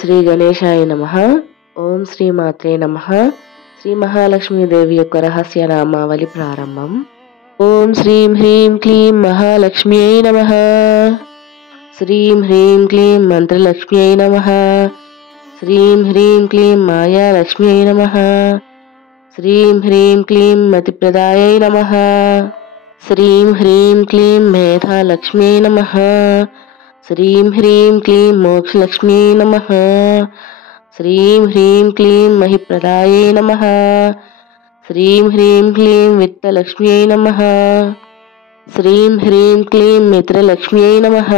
శ్రీ గణేశాయ నమః. ఓం శ్రీ మాత్రే నమః. శ్రీ మహాలక్ష్మీదేవి యొక్క రహస్య నామావళి ప్రారంభం. ఓం శ్రీం హ్రీం క్లీం మహాలక్ష్మ్యై నమః. శ్రీం హ్రీం క్లీం మంత్రలక్ష్మ్యై నమః. శ్రీం హ్రీం క్లీం మాయాలక్ష్మ్యై నమః. శ్రీం హ్రీం క్లీం మతిప్రదాయై నమః. శ్రీం హ్రీం క్లీం మేధాలక్ష్మ్యై నమః. శ్రీం హ్రీం క్లీం మోక్షలక్ష్మ్యై నమః. శ్రీం హ్రీం క్లీం మహిప్రదాయై నమః. శ్రీం హ్రీం క్లీం విత్తలక్ష్మ్యై నమః. శ్రీం హ్రీం క్లీం మిత్రలక్ష్మ్యై నమః.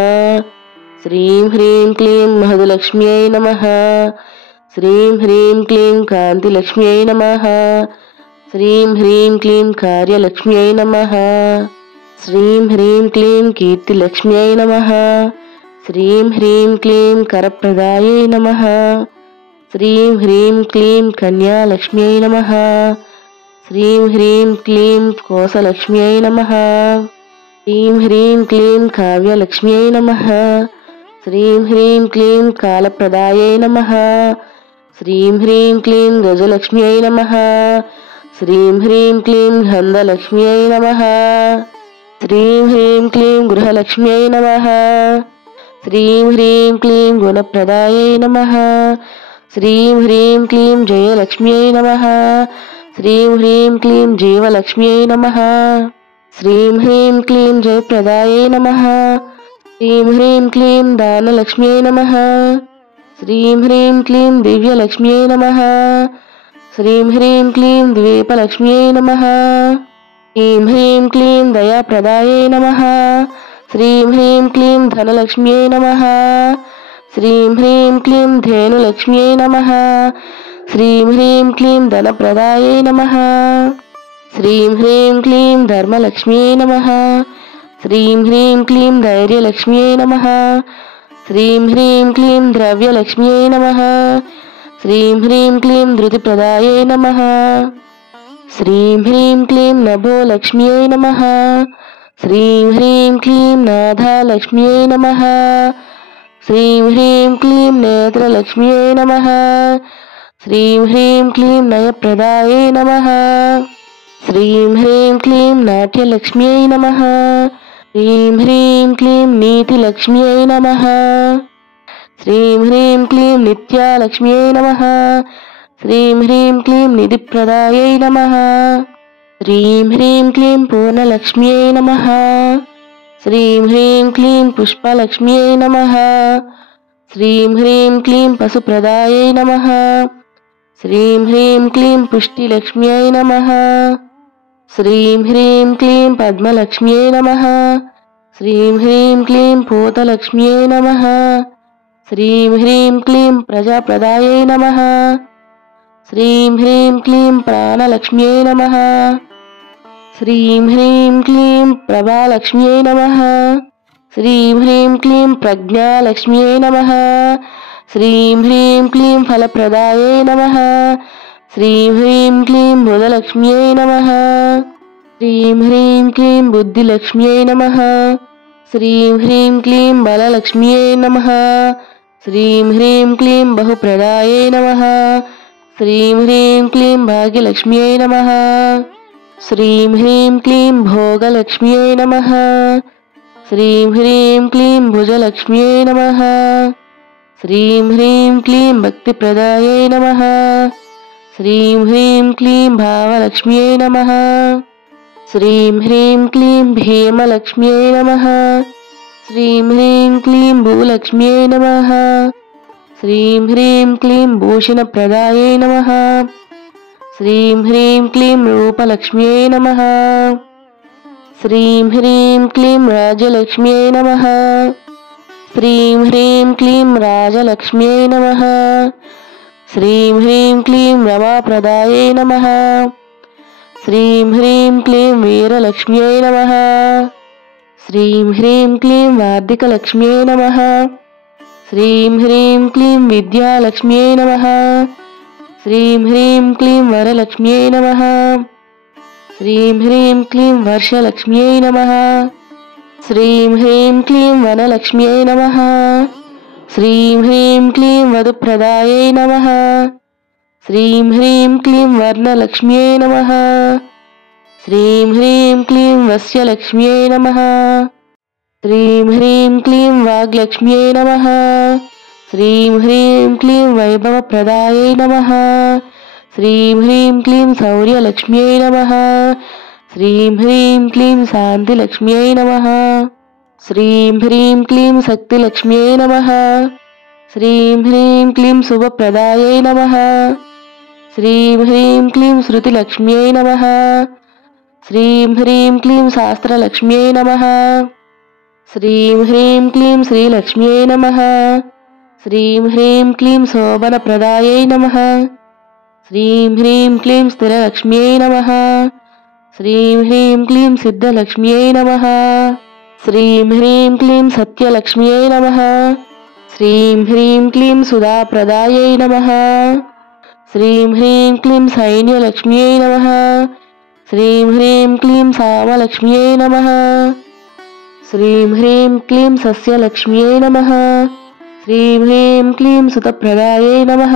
శ్రీం హ్రీం క్లీం మహదులక్ష్మ్యై నమః. శ్రీం హ్రీం క్లీం కాంతిలక్ష్మ్యై నమః. శ్రీం హ్రీం క్లీం కార్యలక్ష్మ్యై నమః. శ్రీం హ్రీం క్లీం కీర్తిలక్ష్మ్యై నమః. శ్రీం హ్రీం క్లీం కరప్రదాయై నమః. శ్రీం హ్రీం క్లీం కన్యాలక్ష్మ్యై నమః. శ్రీం హ్రీం క్లీం కోసలక్ష్మ్యై నమః. శ్రీం హ్రీం క్లీం కావ్యలక్ష్మ్యై నమః. శ్రీం హ్రీం క్లీం కాలప్రదాయై నమః. శ్రీం హ్రీం క్లీం గజలక్ష్మ్యై నమః. శ్రీం హ్రీం క్లీం హందలక్ష్మ్యై నమః. శ్రీం హ్రీం క్లీం గృహలక్ష్మ్యై నమః. శ్రీం హ్రీం క్లీం గుణప్రదాయై నమః. శ్రీం హ్రీం క్లీం జయలక్ష్మ్యై నమః. శ్రీం హ్రీం క్లీం జీవలక్ష్మ్యై నమః. శ్రీం హ్రీం క్లీం జయప్రదాయై నమః. శ్రీం హ్రీం క్లీం దానలక్ష్మ్యై నమః. శ్రీం హ్రీం క్లీం దివ్యలక్ష్మ్యై నమః. శ్రీం హ్రీం క్లీం ద్వీపలక్ష్మ్యై నమః. శ్రీం హ్రీం క్లీం దయాప్రదాయై నమః. శ్రీం హ్రీం క్లీం ధనలక్ష్మ్యై నమః. శ్రీం హ్రీం క్లీం ధేనులక్ష్మ్యై నమః. శ్రీం హ్రీం క్లీం ధనప్రదాయై నమః. శ్రీం హ్రీం క్లీం ధర్మలక్ష్మ్యై నమః. శ్రీం హ్రీం క్లీం ధైర్యలక్ష్మ్యై నమః. శ్రీం హ్రీం క్లీం ద్రవ్యలక్ష్మ్యై నమః. శ్రీం హ్రీం క్లీం ధృతిప్రదాయై నమః. శ్రీం హ్రీం క్లీం నభోలక్ష్మ్యై నమః. శ్రీం హ్రీం క్లీం నాథాలక్ష్మ్యై నమః. శ్రీం హ్రీం క్లీం నేత్రలక్ష్మ్యై నమః. శ్రీం హ్రీం క్లీం నయప్రదాయై నమః. శ్రీం హ్రీం క్లీం నాట్యలక్ష్మ్యై నమః. శ్రీం హ్రీం క్లీం నీతిలక్ష్మ్యై నమః. శ్రీం హ్రీం క్లీం నిత్యాలక్ష్మ్యై నమః. శ్రీం హ్రీం క్లీం నిధిప్రదాయై నమః. శ్రీం హ్రీం క్లీం పూర్ణలక్ష్మ్యై నమః. శ్రీం హ్రీం క్లీం పుష్పలక్ష్మ్యై నమః. శ్రీం హ్రీం క్లీం పశుప్రదాయై నమః. శ్రీం హ్రీం క్లీం పుష్టిలక్ష్మ్యై నమః. శ్రీం హ్రీం క్లీం పద్మలక్ష్మ్యై నమః. శ్రీం హ్రీం క్లీం పూతలక్ష్మ్యై నమః. శ్రీం హ్రీం క్లీం ప్రజాప్రదాయై నమః. శ్రీం హ్రీం క్లీం ప్రాణలక్ష్మ్యై నమః. శ్రీం హ్రీం క్లీం ప్రభాలక్ష్మ్యై నమః. శ్రీం హ్రీం క్లీం ప్రజ్ఞాలక్ష్మ్యై నమః. శ్రీం హ్రీం క్లీం ఫలప్రదాయై నమః. శ్రీం హ్రీం క్లీం బుధలక్ష్మ్యై నమః. శ్రీం హ్రీం క్లీం బుద్ధిలక్ష్మ్యై నమః. శ్రీం హ్రీం క్లీం బలలక్ష్మ్యై నమః. శ్రీం హ్రీం క్లీం బహుప్రదాయై నమః. శ్రీం హ్రీం క్లీం భాగ్యలక్ష్మ్యై నమః. శ్రీం హ్రీం క్లీం భోగలక్ష్మ్యై నమః. శ్రీం హ్రీం క్లీం భుజలక్ష్మ్యై నమః. శ్రీం హ్రీం క్లీం భక్తిప్రదాయై నమః. శ్రీం హ్రీం క్లీం భావలక్ష్మ్యై నమః. శ్రీం హ్రీం క్లీం భీమలక్ష్మ్యై నమః. శ్రీం హ్రీం క్లీం భూలక్ష్మ్యై నమః. శ్రీం హ్రీం క్లీం భూషణప్రదాయై నమః. శ్రీం హ్రీం క్లీం రూపలక్ష్మ్యై నమః. శ్రీం హ్రీం క్లీం రాజ్యలక్ష్మ్యై నమః. శ్రీం హ్రీం క్లీం రాజలక్ష్మ్యై నమః. శ్రీం హ్రీం క్లీం రమాప్రదాయై నమః. శ్రీం హ్రీం క్లీం వీరలక్ష్మ్యై నమః. శ్రీం హ్రీం క్లీం వార్ధికలక్ష్మ్యై నమః. శ్రీం హ్రీం క్లీం విద్యాలక్ష్మ్యై నమః. శ్రీం హ్రీం క్లీం వరలక్ష్మ్యై నమః. శ్రీం హ్రీం క్లీం వర్షలక్ష్మ్యై నమః. శ్రీం హ్రీం క్లీం వనలక్ష్మ్యై నమః. శ్రీం హ్రీం క్లీం వధుప్రదాయై నమః. శ్రీం హ్రీం క్లీం వర్ణలక్ష్మ్యై నమః. శ్రీం హ్రీం క్లీం వస్యలక్ష్మ్యై నమః. శ్రీం హ్రీం క్లీం వాగ్లక్ష్మ్యై నమః. శ్రీం హ్రీం క్లీం వైభవప్రదాయై నమః. శ్రీం హ్రీం క్లీం శౌర్యలక్ష్మ్యై నమః. శ్రీం హ్రీం క్లీం శాంతిలక్ష్మ్యై నమః. శ్రీం హ్రీం క్లీం శక్తిలక్ష్మ్యై నమః. శ్రీం హ్రీం క్లీం శుభప్రదాయై నమః. శ్రీం హ్రీం క్లీం శృతిలక్ష్మ్యై నమః. శ్రీం హ్రీం క్లీం శాస్త్రలక్ష్మ్యై నమః. శ్రీం హ్రీం క్లీం శ్రీలక్ష్మ్యై నమః. శ్రీం హ్రీం క్లీం శోభనప్రదాయై నమః. శ్రీం హ్రీం క్లీం స్థిరలక్ష్మ్యై నమః. శ్రీం హ్రీం క్లీం సిద్ధలక్ష్మ్యై నమః. శ్రీం హ్రీం క్లీం సత్యలక్ష్మ్యై నమః. శ్రీం హ్రీం క్లీం సుధాప్రదాయై నమః. శ్రీం హ్రీం క్లీం సైన్యలక్ష్మ్యై నమః. శ్రీం హ్రీం క్లీం సామలక్ష్మ్యై నమః. శ్రీం హ్రీం క్లీం సస్యలక్ష్మ్యై నమః. శ్రీం హ్రీం క్లీం సుతప్రదాయై నమః.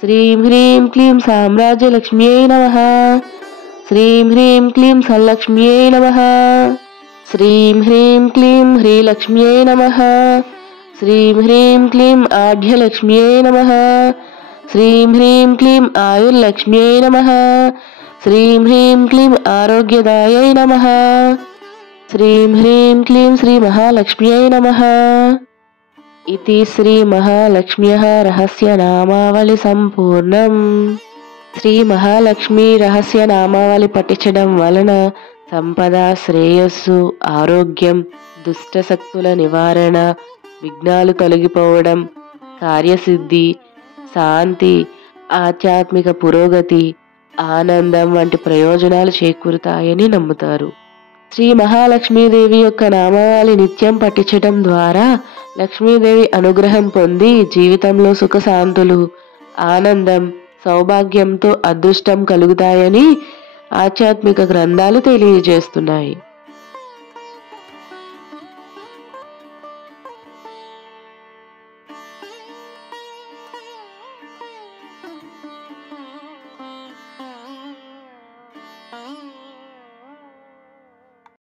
శ్రీం హ్రీం క్లీం సామ్రాజ్యలక్ష్మ్యై నమః. శ్రీం హ్రీం క్లీం సల్లక్ష్మ్యై నమః. శ్రీం హ్రీం క్లీం హ్రీలక్ష్మ్యై నమః. శ్రీం హ్రీం క్లీం ఆఢ్యలక్ష్మ్యై నమః. శ్రీం హ్రీం క్లీం ఆయుర్లక్ష్మ్యై నమః. శ్రీం హ్రీం క్లీం ఆరోగ్యదాయై నమః. శ్రీం హ్రీం క్లీం శ్రీ మహాలక్ష్మ్యై నమః. ఇతి శ్రీ మహాలక్ష్మ్యః రహస్య నామావళి సంపూర్ణం. శ్రీ మహాలక్ష్మి రహస్య నామావళి పఠించడం వలన సంపద, శ్రేయస్సు, ఆరోగ్యం, దుష్టశక్తుల నివారణ, విఘ్నాలు తొలగిపోవడం, కార్యసిద్ధి, శాంతి, ఆధ్యాత్మిక పురోగతి, ఆనందం వంటి ప్రయోజనాలు చేకూరుతాయని నమ్ముతారు. శ్రీ మహాలక్ష్మీదేవి యొక్క నామావళి నిత్యం పఠించడం ద్వారా లక్ష్మీదేవి అనుగ్రహం పొంది జీవితంలో సుఖశాంతులు, ఆనందం, సౌభాగ్యంతో అదృష్టం కలుగుతాయని ఆధ్యాత్మిక గ్రంథాలు తెలియజేస్తున్నాయి.